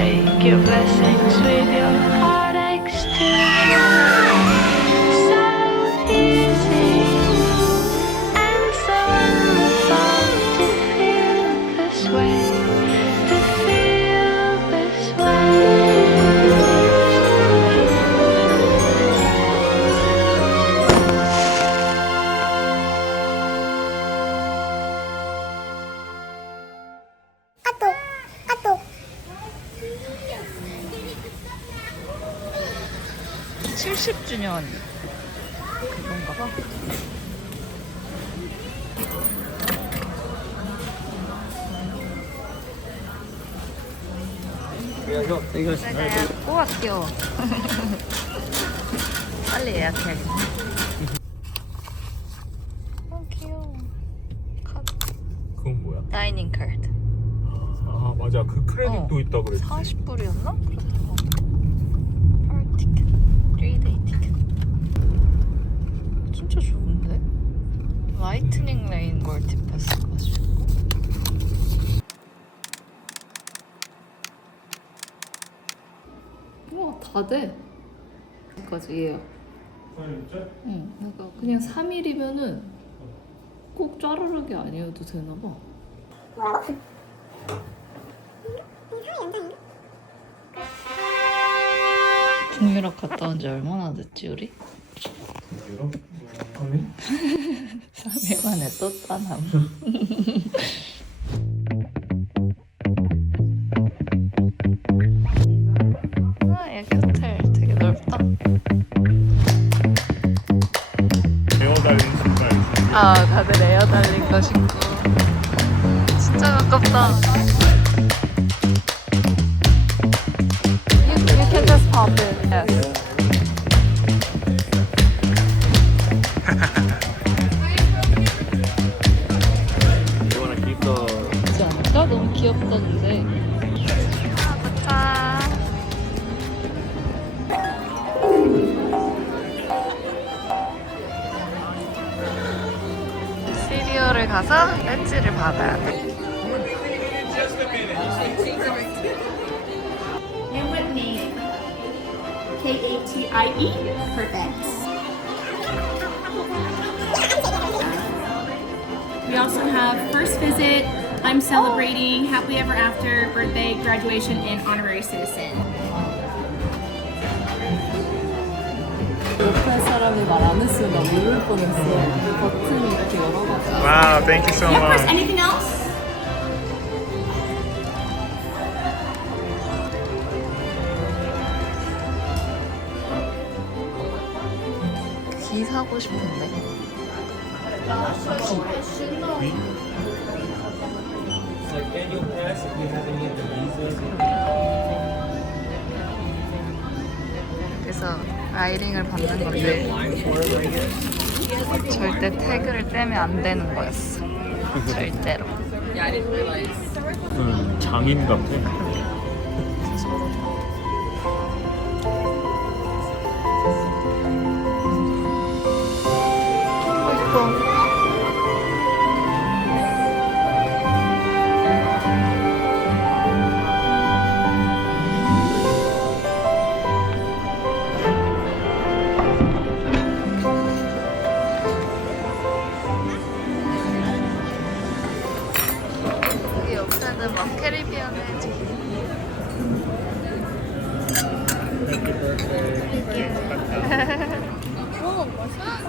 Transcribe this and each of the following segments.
take your blessings with your heartaches too. So easy and so wonderful to feel this way, to feel this way. 아또 70주년 그건가 봐. 내가 꼬아 끼워. 빨리 예약해야겠네. 귀여워. 카드. 그건 뭐야? 다이닝 카드. 아 맞아 그 크레딧도 있다 그랬지. 40불이었나? 그렇던 거. 펄 티켓. 3데이 티켓. 진짜 좋은데? 라이트닝 레인 멀티 패스가 있고. 우와 다 돼. 까지 예약. 응. 그러니까 그냥 3일이면은 꼭 짜르르기 아니어도 되나 봐. 북유럽 갔다 온 지 얼마나 됐지 우리? 유럽? 3일? 3일 만에 또 떠남. 아 여기 호텔 되게 넓다. 에어달린 신발. 아 다들 에어 달린 거 신고 진짜 가깝다. You can just pop in. Yes. You wanna keep the... 그렇지 않을까? 너무 귀엽던데. 아, 좋다. 시리얼을 가서 배지를 받아야 돼. And what name? Katie. Perfect. We also have first visit, I'm celebrating, happily ever after, birthday, graduation, and honorary citizen. 옆에 사람이 말 안 했으면 나 모를 뻔했어. 버튼이 이렇게 여러 가지. Wow, thank you so Yeah, of course. much. Anything else? 귀 사고 싶은데. 그래서 라이딩을 받는 건데 절대 태그를 떼면 안 되는 거였어. 절대로. 장인 같아. 예뻐. 여기 옆에는 막 캐리비안 해지.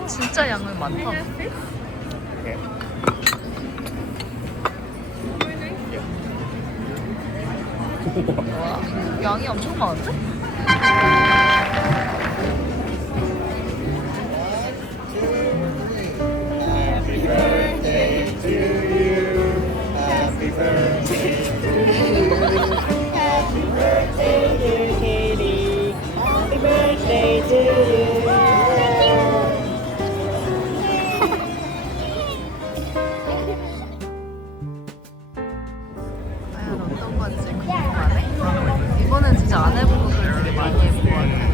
진짜 양은 많다. 와, 양이 엄청 많은데? 과연 어떤 건지 궁금하네. 이거는 진짜 안 해보고 되게 많이 해본 것 같아.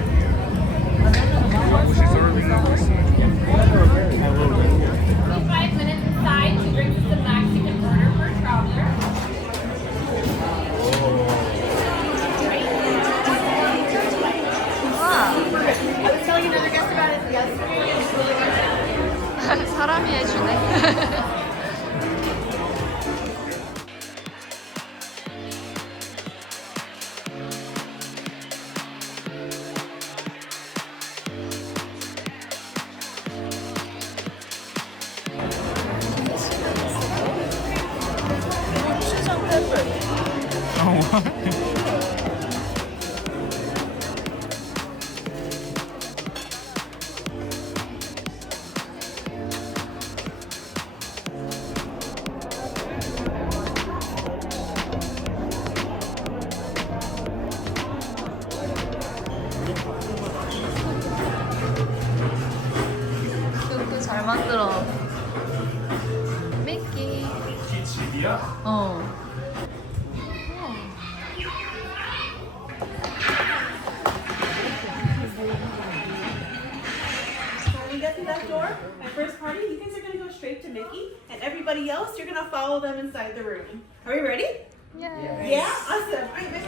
이렇게 잘 만들어. 미끼. 미키 집이야? 어. When we get through that door, my first party, you guys are gonna go straight to Mickey, and everybody else, you're gonna follow them inside the room. Are we ready? Yeah. Yeah? Awesome. All right, Miss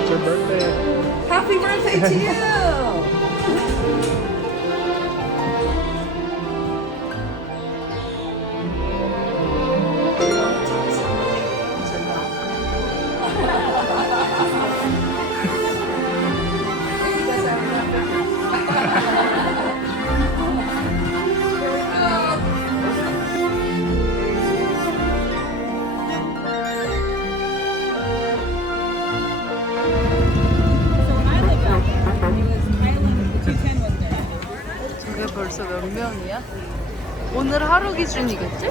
It's your birthday. Happy birthday to you! 저게 벌써 몇 명이야? 오늘 하루 기준이겠지?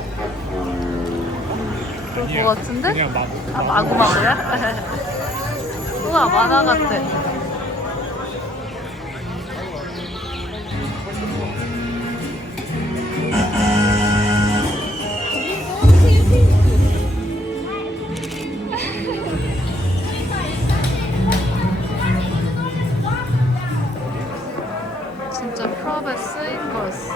그럴 것 같은데? 그냥 마구. 아, 마구마구야? 우와, 만화 같아. 진짜 프롭에 쓰인 거였어.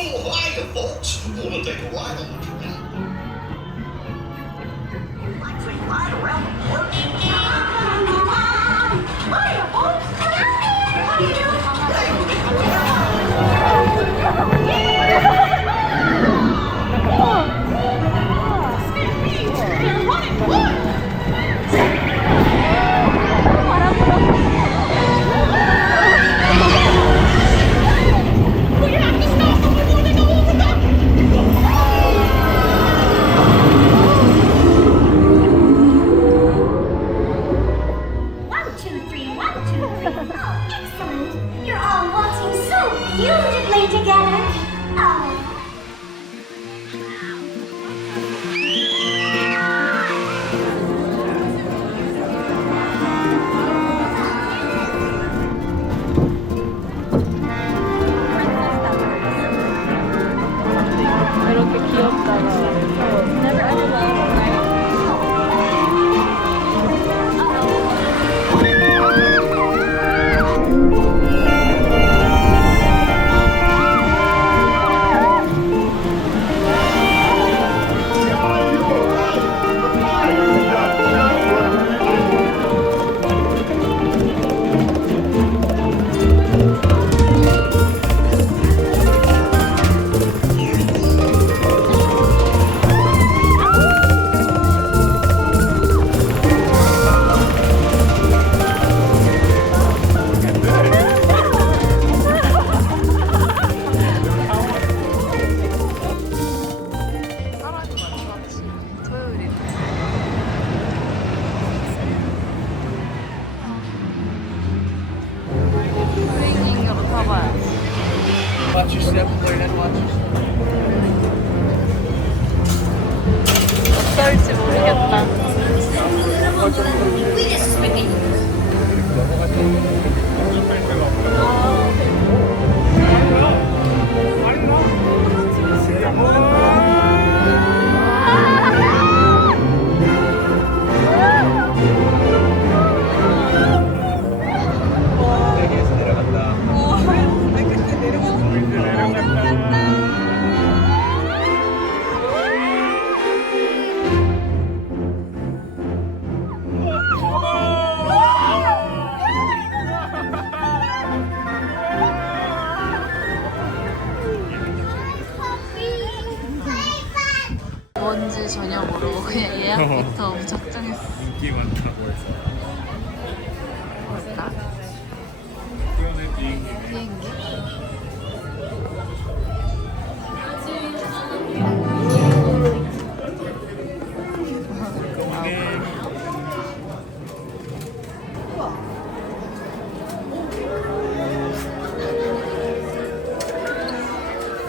Oh, hiya, folks. I'm gonna take a ride on the train. Like to ride around the park? Hiya, folks. How do you do? One, two, three, one, two, three. Oh, excellent. You're all waltzing so beautifully together. Oh. 이렇게 귀엽다가. 사람이 많지. 토요일이네. 트레이닝으로 타봐야지. Watch your step, learn and watch your step. 어떨지 모르겠다. 여기에서 내려간다. 전혀 모르고 그냥 예약부터 무작정 했어. 인기 많다고 해서. 뭘까? 이거는 비행기. 비행기?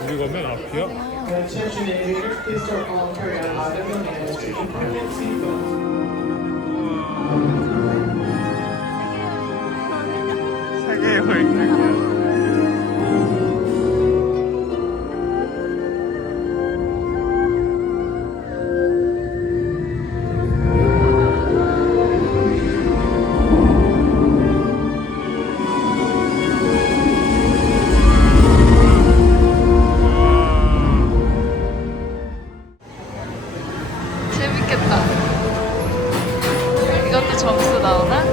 우리 가면 앞이야? Attention aviators, please start voluntary out of the managed compartment seatbelt. 세계의 획득이야. 재밌겠다. 이것도 점수 나오나?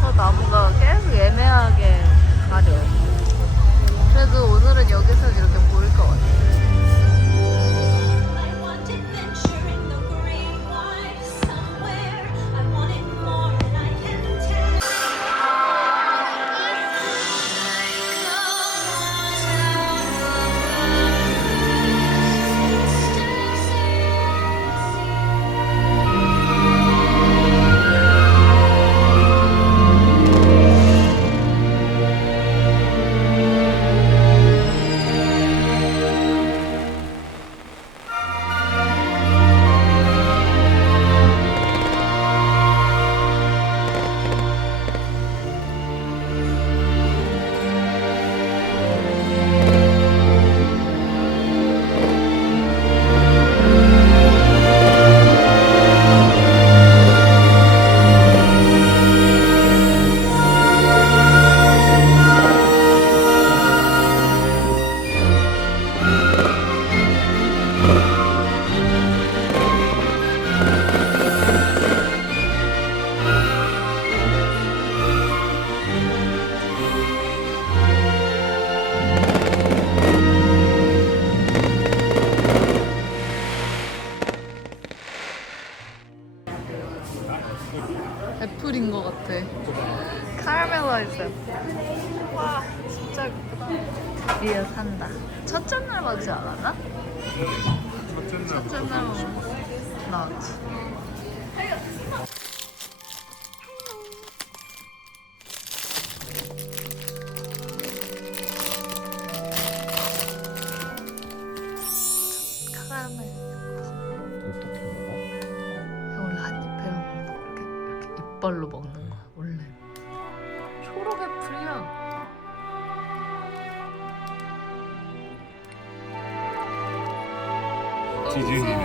저 나무가 계속 애매하게 가려. 그래도 오늘은 여기서 이렇게 보일 것 같아. I want adventure in the great wide somewhere. I want it more than I can tell. 애플인 것 같아. 카라멜라이즈 애플. 와, 진짜 예쁘다. 드디어 산다. 첫째 날 맞지 않았나? 첫째 날 나왔지. 카라멜. 어떻게 먹어? 원래 한 입에 먹는 거 이렇게 이빨로 먹는 거야 원래. 초록 애플이야. 지진이네.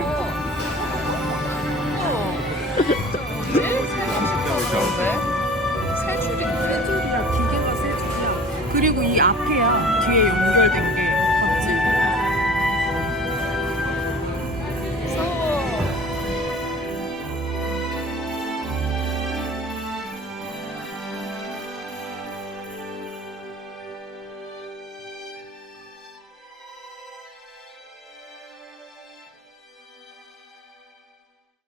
세 줄이 세 줄이라 기계가 세 줄이야. 그리고 이 앞에야 뒤에 연결된 게